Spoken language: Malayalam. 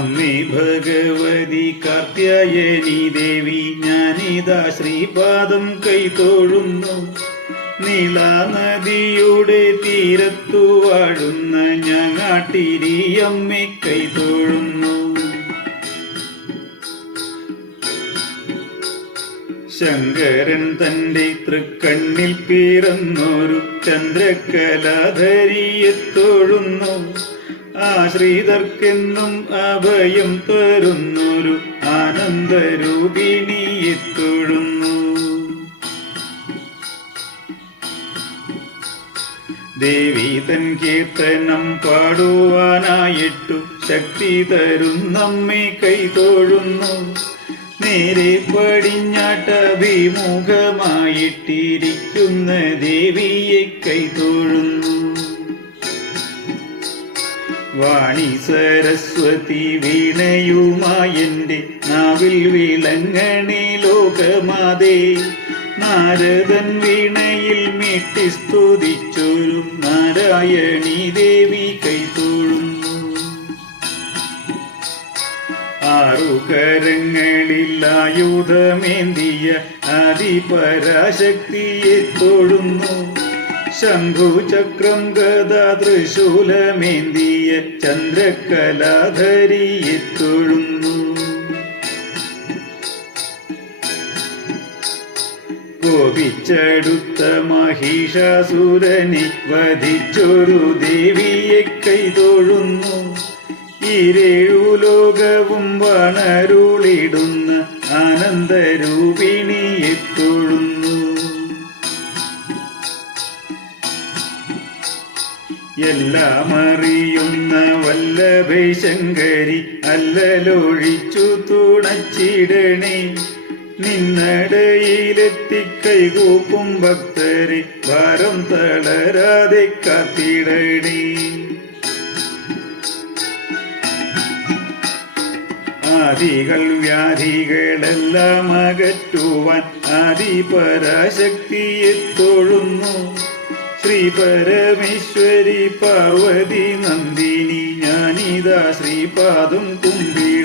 അമ്മേ ഭഗവതി കാർത്യായനി ദേവി ഞാനിതാ ശ്രീപാദം കൈതൊഴുന്നു. നീളാനദിയുടെ തീരത്തു വാഴുന്ന ഞങ്ങാട്ടിരിയമ്മേ കൈതൊഴുന്നു. ശങ്കരൻ തന്റെ തൃക്കണ്ണിൽ പിറന്നൊരു ചന്ദ്രകലാധരിയെ തൊഴുന്നു. ആശ്രിതർക്കെന്നും അഭയം തരുന്നൊരു ആനന്ദരൂപിണിയെ തൊഴുന്നു. ദേവി തൻ കീർത്തനം പാടുവാനായിട്ടു ശക്തി തരുന്നമ്മേ കൈതൊഴുന്നു. നേരെ പടിഞ്ഞാട്ടഭിമുഖമായിട്ടിരിക്കുന്ന ദേവിയെ കൈതൊഴുന്നു. വാണി സരസ്വതി വീണയുമായെൻ്റെ നാവിൽ വിളങ്ങണേ ലോകമാതേ. നാരദൻ വീണയിൽ മീട്ടി സ്തുതിച്ചൊരു നാരായണീ ദേവി കൈതൊഴുന്നു. ആറുകരങ്ങളിൽ ആയുധമേന്തിയ ആദിപരാശക്തിയെ തൊഴുന്നു. ശംഖുചക്രം ഗദാ ത്രിശൂലമേന്തിയ ചന്ദ്രകലാധരിയെ തൊഴുന്നു. കോപിച്ചടുത്ത മഹിഷാസുരനെ വധിച്ചൊരു ദേവിയെ കൈതൊഴുന്നു. ഈരേഴു ലോകവും വണരുളിടുന്ന ആനന്ദരൂപിണിയെ തൊഴുന്നു. എല്ലാം അറിയുന്ന വല്ലഭേ ശങ്കരി അല്ലലൊഴിച്ചു തുണച്ചിടണേ. നിന്നടയിലെത്തി കൈകൂപ്പും ഭക്തരെ ഭാരം തളരാതെ കാത്തിടണേ. ആദികൾ വ്യാധികളെല്ലാം അകറ്റുവാൻ ആദിപരാശക്തിയെ തൊഴുന്നു. ശ്രീ പരമേശ്വരി പാർവതി നന്ദിനി ഞാനിതാ ശ്രീപാദം കുമ്പിടുന്നു.